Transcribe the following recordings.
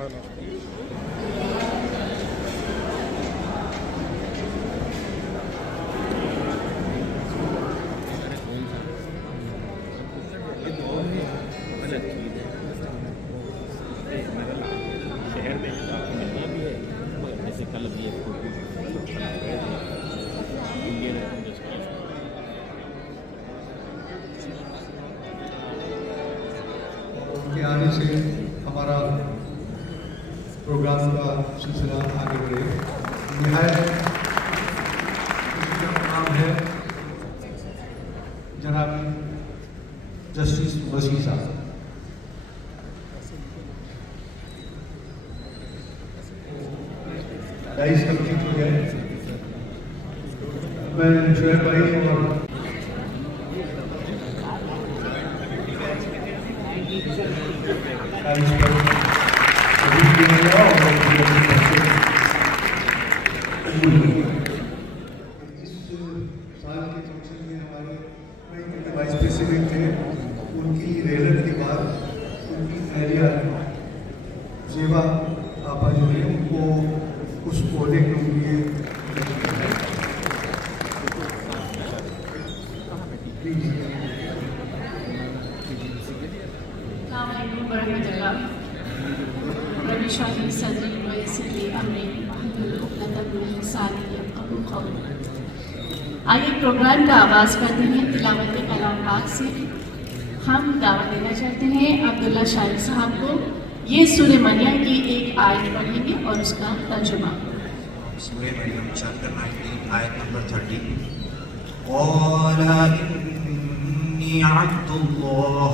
के आने से हमारा प्रोग्राम का सिलसिला आगे बढ़े। निहायत नाम है जनाब जस्टिस वसी साहब। डाइस कंप्लीट हो गए। मैं शुएब भाई और वाइस प्रेसिडेंट थे, उनकी रेलत के बाद उनकी एरिया जेबा आपा जो है उनको उस ओहदे के लिए आइए प्रोग्राम का आगाज़ करते हैं तिलावत कलाम पाक से। हम दावत देना चाहते हैं अब्दुल्ला शाहिद साहब को। ये सूरह मरियम की एक आयत पढ़ेंगे और उसका तर्जुमा। सूरह मरियम चैप्टर 19 आयत नंबर 30। क़ाला इन्नी अब्दुल्लाह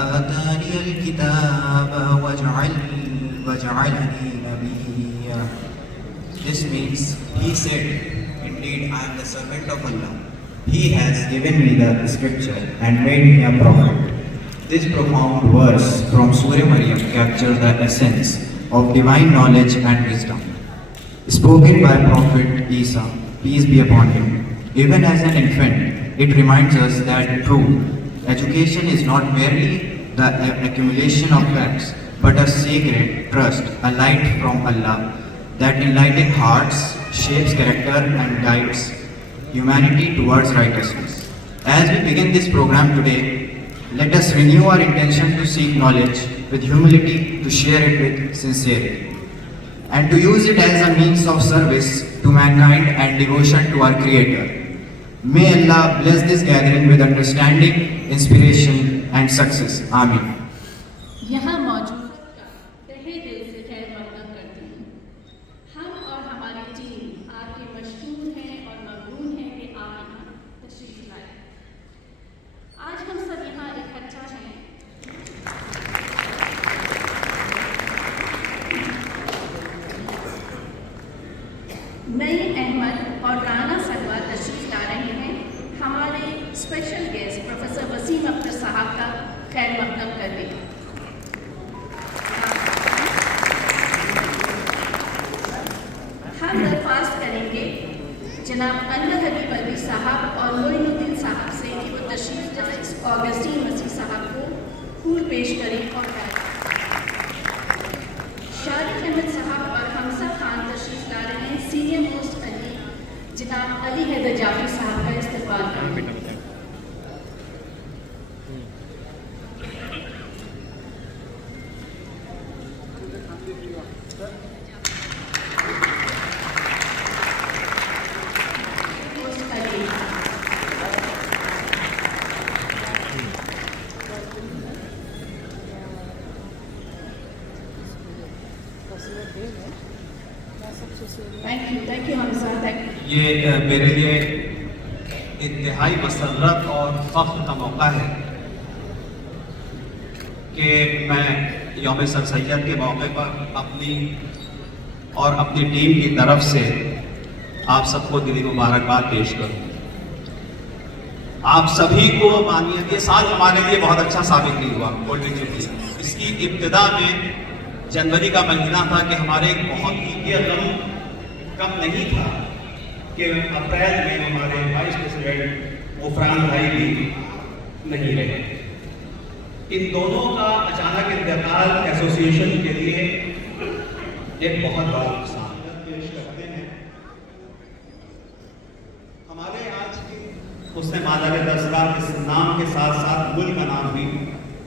आतानियल किताब वजअलनी नबिय्या। This means he said, indeed I am the servant of Allah. He has given me the scripture and made me a prophet. This profound verse from Surah Maryam captures the essence of divine knowledge and wisdom, spoken by Prophet Isa, peace be upon him. Even as an infant, it reminds us that true education is not merely the accumulation of facts, but a sacred trust, a light from Allah that enlightens hearts, shapes character and guides humanity towards righteousness. As we begin this program today, let us renew our intention to seek knowledge with humility, to share it with sincerity, and to use it as a means of service to mankind and devotion to our Creator. May Allah bless this gathering with understanding, inspiration and success. Amin. यहाँ मौजूद तहे दिल से खैर मकदम करते हैं। हम और हमारी टीम आपके मशहूर हैं और ममनून हैं कि आप यहाँ तशरीफ लाए। आज हम सब यहाँ इकट्ठा हैं नई अहमद और राना सलवा तशरीफ ला रहे हैं। हमारे special guest professor Wasim Akhtar साहब का खैर मकदम करने। हम दरख्वास्त करेंगे जनाब अनवर हबीब अली साहब और मोइनुद्दीन साहब से कि वो तशरीफ जस्टिस ऑगस्टीन मसीह साहब को फूल पेश करें और शारिक अहमद साहब और हमजा खान तशरीफ ला रहे हैं। सीनियर मोस्ट अली जनाब अली हैदर जाफरी साहब का इस्तकबाल करें। ये मेरे लिए इंतहाई मसर्रत और फ़ख्र का मौका है कि मैं यौम सर सैयद के मौके पर अपनी और अपनी टीम की तरफ से आप सबको दिली मुबारकबाद पेश करूं। आप सभी को मानिए ये साल हमारे लिए बहुत अच्छा साबित नहीं हुआ। गोल्डन जुबली इसकी इब्तिदा में जनवरी का महीना था कि हमारे एक बहुत ही ये गम कम नहीं था कि अप्रैल में हमारे वाइस प्रेसिडेंट गुफरान भाई भी नहीं रहे। इन दोनों का अचानक इंतकाल एसोसिएशन के लिए एक बहुत बड़ा नुकसान पेश करते हैं। हमारे आज की उसने मादर दस्तगाह इस नाम के साथ साथ मुल्क का नाम भी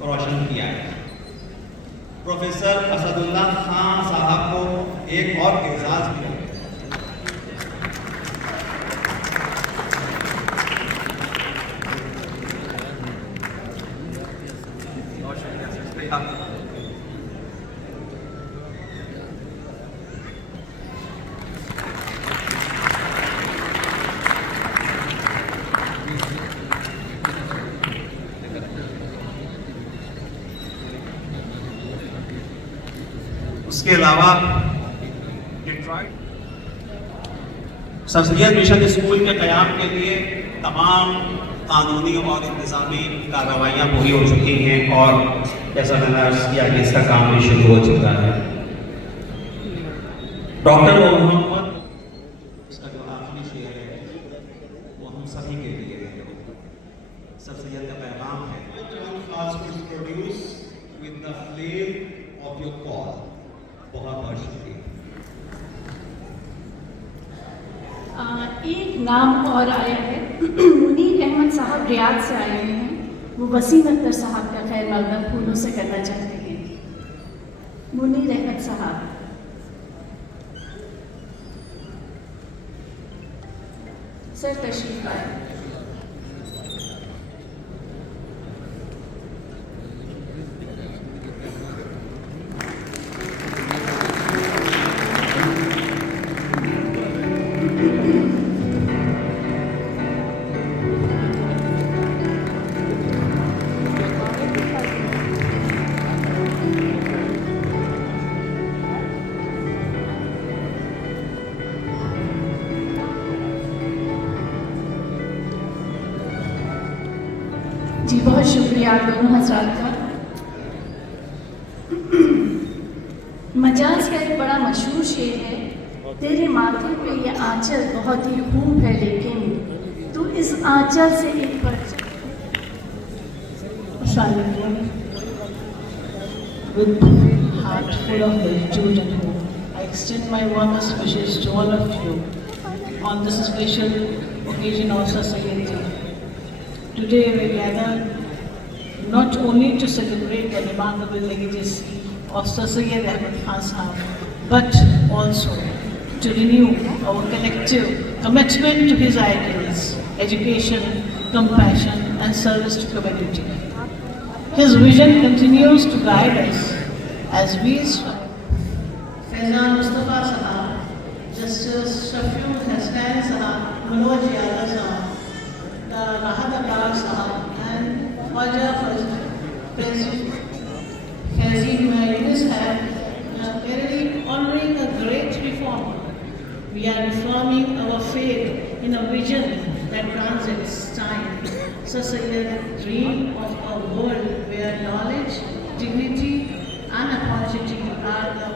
रोशन किया है। प्रोफेसर असदुल्ला खान साहब को एक और एजाज मिला। उसके अलावा सर सैयद मिशन स्कूल के क़याम के लिए तमाम कानूनी और इंतज़ामी कार्रवाइयाँ पूरी हो चुकी हैं और जैसा मैंने अर्ज़ किया कि इसका काम भी शुरू हो चुका है। डॉक्टर मोहम्मद, इसका जो आखिरी शेर है वो हम सभी के लिए है। सर सैयद का पैगाम है, बहुत बहुत शुक्रिया। एक नाम और आया है, मुनीर अहमद साहब रियाद से आए हुए हैं। वो वसीम अख्तर साहब का खैर मकदम फूलों से करना चाहते हैं। मुनीर अहमद साहब, सर तशरीफ लाए। जी बहुत शुक्रिया आप दोनों हजरात का। मजाज का एक बड़ा मशहूर शेर है, तेरे माथे पे ये आंचल बहुत ही खूब है, लेकिन तू इस आंचल से एक परचम। With heart full of gratitude and hope, I extend my warmest wishes to all of you on this special occasion of Sir Sayyid Day. Today we gather not only to celebrate the remarkable legacy of Sir Sayyid Ahmad Khan Sahab, but also to renew our collective commitment to his ideals, education, compassion and service to community. His vision continues to guide us as we strive. Faizan Mustafa Sahab, Justice Shafiul Hassan Sahab, Manoj Yadav Sahab, Rahat Akbar Sahab and Khwaja Fazil Yunus have really honoring a great reform. We are reforming our faith in a vision that transcends time. Sir Sayyid dreamed of a world where knowledge, dignity and opportunity are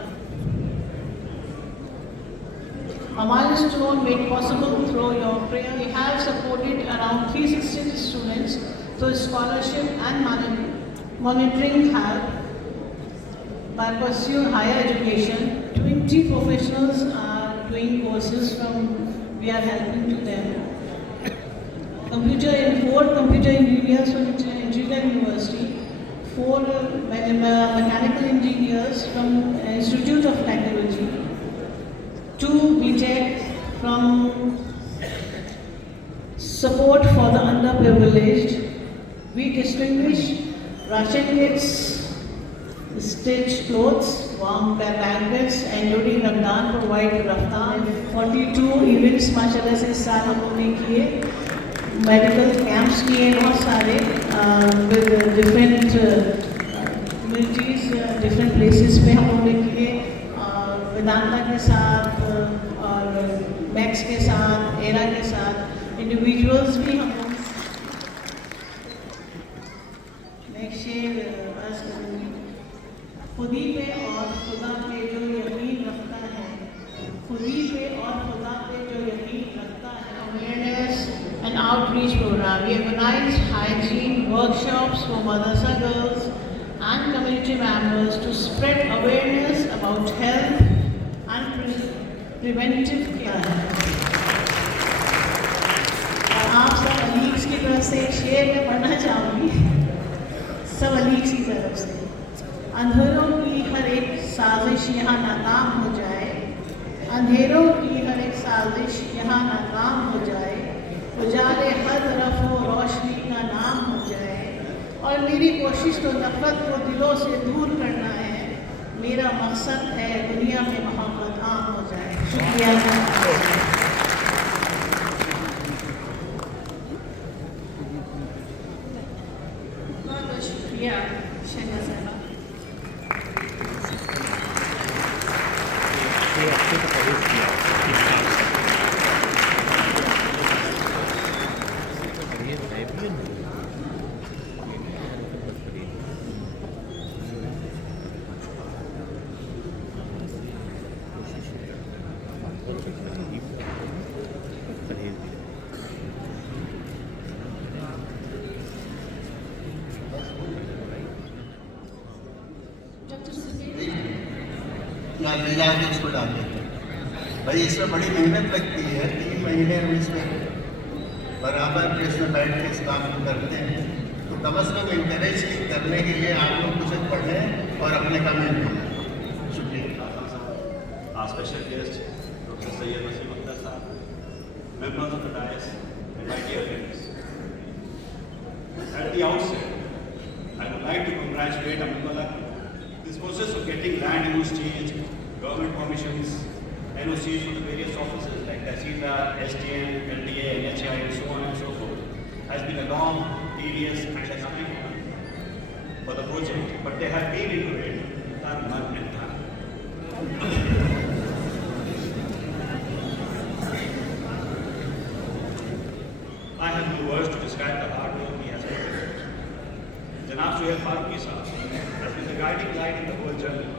a milestone made possible through your prayer. We have supported around 360 students through scholarship and monitoring help by pursuing higher education. 20 professionals are doing courses from, we are helping to them. 4 computer engineers from Engineering University, 4 mechanical engineers from Institute of Technology, 2 BTech from support for the underprivileged. We distinguish ration kits, stitched clothes, warm blankets, including Ramadan provide Raftan. 42 events माशाल्लाह से इस साल हमने किए, medical camps किए बहुत सारे with different communities, different places पे हम लोगों ने किए, वेदांता के साथ और मैक्स के साथ, एरा के साथ, इंडिविजुअल्स भी हम लोग। नेक्स्ट अर्ज करूँगी, खुदी पे और खुदा पे जो यकीन रखता है, खुदी पे और खुदा पे जो यकीन रखता है। Awareness and outreach program. We organized hygiene workshops for madrasa girls and community members to spread awareness about health, preventive क्या है। और आप सब अलीग्स की तरफ से एक शेर में पढ़ना चाहूँगी, सब अलीग्स की तरफ से। अंधेरों की हर एक साजिश यहाँ नाकाम हो जाए, अंधेरों की हर एक साजिश यहाँ नाकाम हो जाए, उजाले हर तरफ हो रोशनी का नाम हो जाए। और मेरी कोशिश तो नफरत को दिलों से दूर करना है, मेरा मकसद है दुनिया में मोहब्बत आम हो जाए। शुक्रिया। बहुत बहुत शुक्रिया शहनाज साहबा। मिजाज उसको डाल देते हैं। भाई इसमें बड़ी मेहनत लगती है, 3 महीने हम इसमें बराबर इसमें बैठ के इस काम को करते हैं। तो कम अज़ कम इंकरेज करने के लिए आप लोग कुछ पढ़ें और अपने कमेंट दें। शुक्रिया। Our special guest, Dr. Syed Naseem Akhtar Sahab, members of the dais, and my dear friends. At the outset, I would like to congratulate Amrullah. This process of getting land use change, government permissions, NOCs for the various offices like Tahsildar, SDM, LDA, NHI, and so on and so forth, has been a long, tedious, and exciting one for the project, but they have been into it tan, man, and dhan. I have no words to describe the hard work he has put in. Janab Suhail Faruqi Sahab has been the guiding light in the whole journey.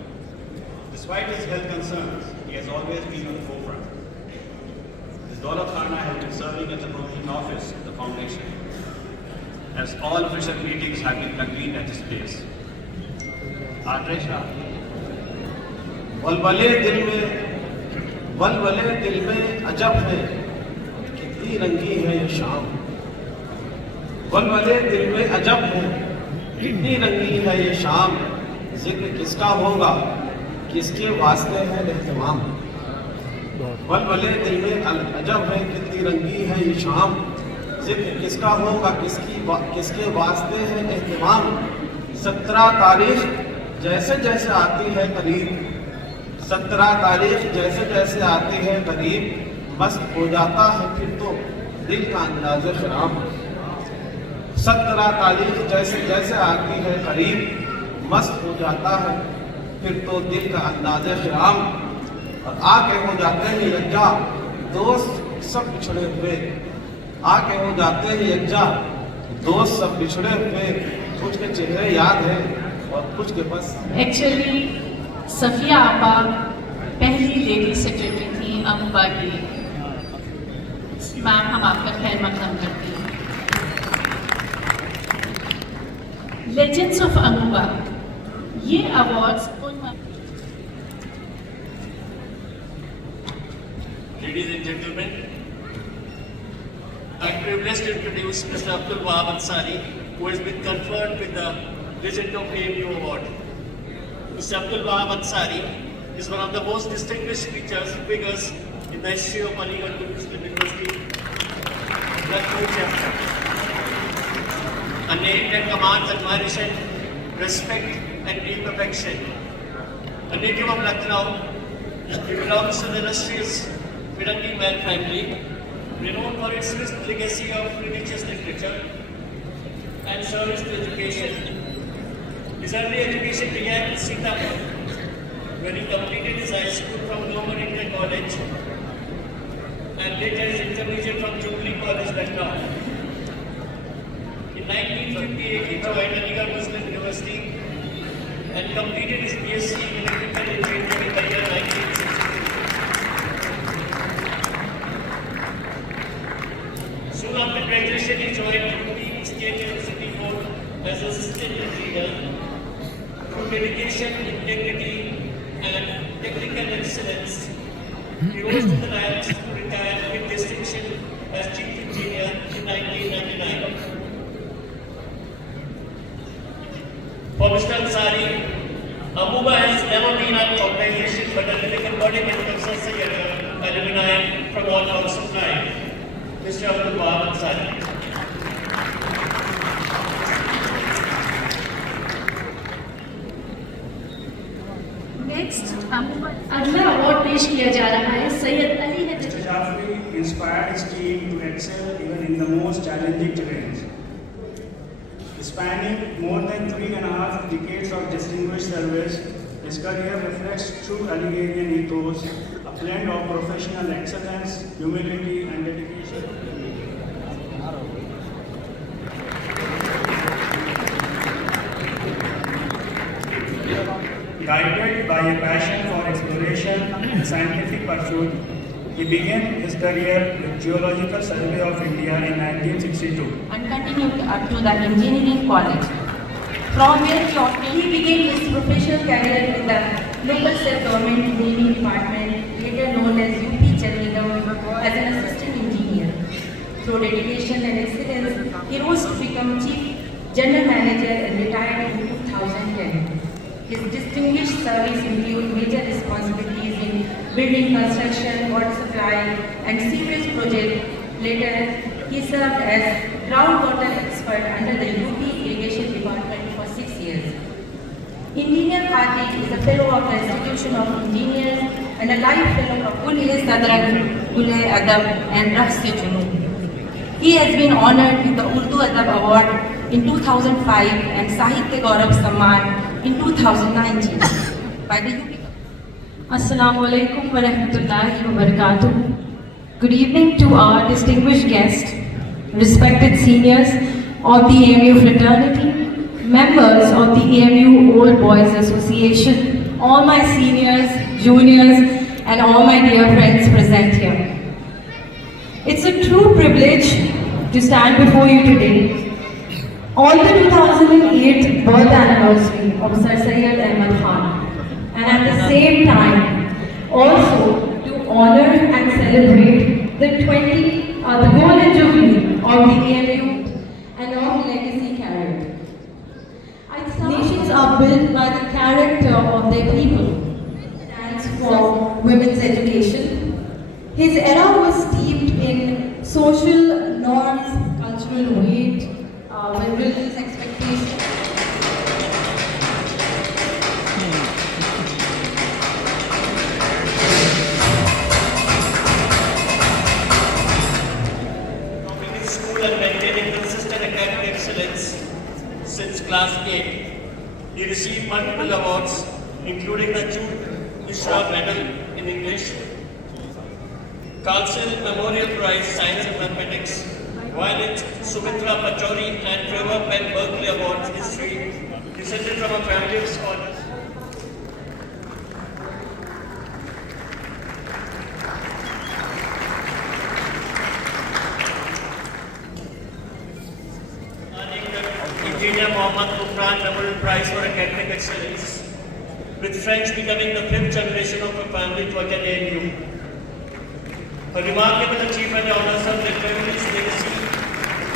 Despite his health concerns, he has always been on the forefront. His Daulat Khana has been serving as the promoting office of the foundation, as all official meetings have been convened at this place. Our treasurer, वलवले दिल में अजब है, कितनी रंगी है ये शाम। वलवले दिल में अजब है, कितनी रंगी है ये शाम। जिक्र किसका होगा, किसके वास्ते है एहतमाम। वलवले दिल में अजब है, कितनी रंगी है ये शाम। जिक्र किसका होगा, किसके वास्ते है एहतमाम। 17 तारीख जैसे जैसे आती है करीब, 17 तारीख जैसे जैसे आती है करीब, मस्त हो जाता है फिर तो दिल का अंदाज़ खराब। 17 तारीख जैसे जैसे आती है करीब, मस्त हो जाता है फिर तो दिल का अंदाज़ खराब। और आके हो जाते हैं यकजा दोस्त सब बिछड़े हुए, आके हो जाते हैं यकजा दोस्त सब बिछड़े हुए। कुछ के चेहरे याद है और कुछ के बस। एक्चुअली सफिया आपा पहली लेडी सेक्रेटरी थी अमूबा की। मैम हम आपका खैर मकदम करते हैं। लेजेंड्स ऑफ अमूबा, ये awards Ladies and gentlemen, I'm privileged to introduce Mr. Abdul Wahab Ansari, who has been conferred with the Legend of AMU Award. Mr. Abdul Wahab Ansari is one of the most distinguished figures in the history of Aligarh Muslim University. A name that commands admiration, respect, and real perfection. A native of Lucknow, he belongs to the illustrious Firangi Man family, renowned for its rich legacy of religious literature and service to education. His early education began in Sitapur, where he completed his high school from Lower India College and later his intermediate from Jubilee College, Lucknow. In 1958, he joined Aligarh Muslim University and completed his BSc in Electrical Engineering in the year 1960. Soon after graduation, he joined Jubilee State University Board as assistant engineer. Through dedication, integrity, and technical excellence, He rose to the ranks to retire with distinction as chief engineer in 1999. For Mr. Ansari, Amuba has never been an organization but a living embodiment of Sir Sayyid alumni from all walks of life. Mr. Abdul Wahab Ansari. Next अगला award पेश किया जा रहा है सैयद अली है Mr. Jafri inspired his team to excel even in the most challenging terrains. Spanning more than 3.5 decades of distinguished service, his career reflects true Algerian ethos, a blend of professional excellence, humility, and dedication. Guided by a passion for exploration and scientific pursuit, he began his career with Geological Survey of India in 1962. And continued up to the engineering college, from where he began his professional career in the local self-government engineering department, later known as UP Chandigarh, as an assistant engineer. Through dedication and excellence, he rose to become chief general manager and retired in 2010. His distinguished service include major responsibilities in building construction, water supply, and sewage project. Later, he served as groundwater expert under the UP Irrigation Department for 6 years. Engineer Khadi is a fellow of the Institution of Engineers and a life fellow of Sadrak, Gule Adab, and Rahsya Junoon. He has been honored with the Urdu Adab Award in 2005 and Sahitya Gaurav Samman in 2019 by the UP. Assalamu alaikum wa rahmatullahi wa barakatuh. Good evening to our distinguished guests, respected seniors of the AMU fraternity, members of the AMU Old Boys Association, all my seniors, juniors, and all my dear friends present here. It's a true privilege to stand before you today on the 2008 birth anniversary of Sir Syed Ahmad Khan, and at the same time also to honor and celebrate the golden jubilee of the AMU and of legacy carried. Nations are built by the character of their people. Stands for women's education. His era was steeped in social norms, cultural weight, religious expectations. Topping his school and maintaining consistent academic excellence since class 8. He received multiple awards, including the Jude Mishra Medal in English, Carlsen Memorial Prize Science and Mathematics, Violet Sumitra Pachauri and Trevor Penn Berkeley Awards History, descended from a family of scholars. Earning the Engineer Mohammad Kufran Memorial Prize for Academic Excellence, with French becoming the 5th generation of a family to attend AMU. Her remarkable achievement honors her family's legacy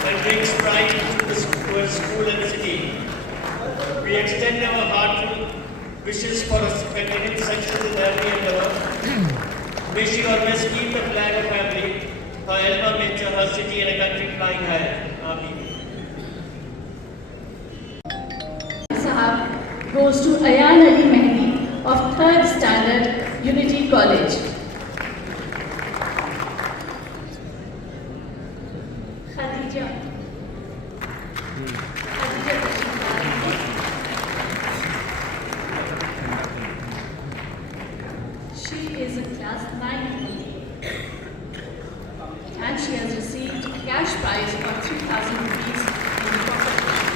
and brings pride to her school and city. We extend our heartfelt wishes for a continued success in every endeavor. May she always keep the flag of family, her alma mater, her city, and a country flying high. Amen. Sahab goes to Ayan Ali Mehdi of 3rd Standard Unity College. Khadija. She is in class 9 and she has received a cash prize of 3,000 rupees in the competition.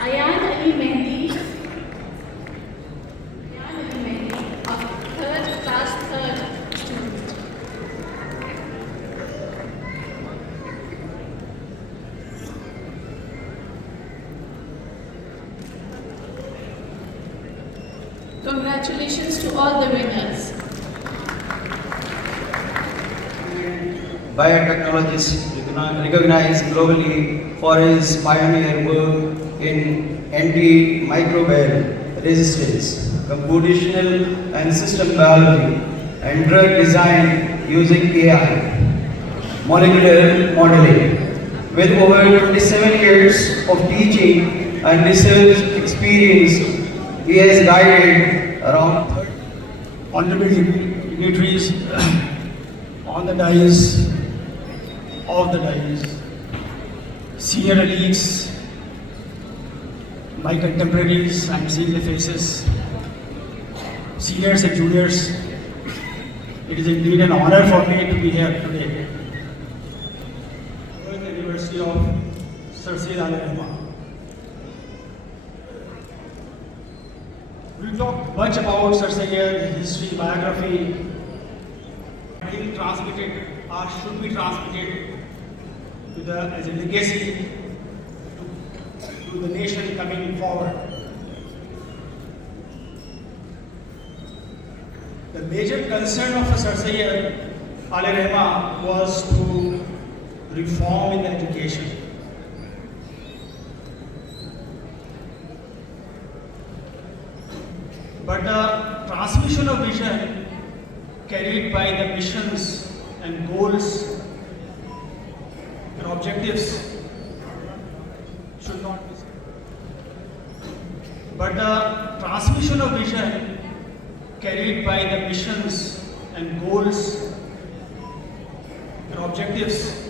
Ayan Ali Mehdi Congratulations to all the winners. Biotechnologist recognized globally for his pioneer work in antimicrobial resistance, computational and system biology, and drug design using AI, molecular modeling. With over 27 years of teaching and research experience, he has guided around 30 Honorable dignitaries on the dais, of the dais, senior elites, my contemporaries, I'm seeing the faces, seniors and juniors. It is indeed an honor for me to be here today. At the University of Sir Syed Ali Rahman. We talked much about Sir Syed, his history, biography. Being transmitted or should be transmitted as a legacy to the nation coming forward. The major concern of Sir Syed Ali Rahman was to reform in education. But the transmission of vision carried by the missions and goals and objectives should not be. But the transmission of vision carried by the missions and goals and objectives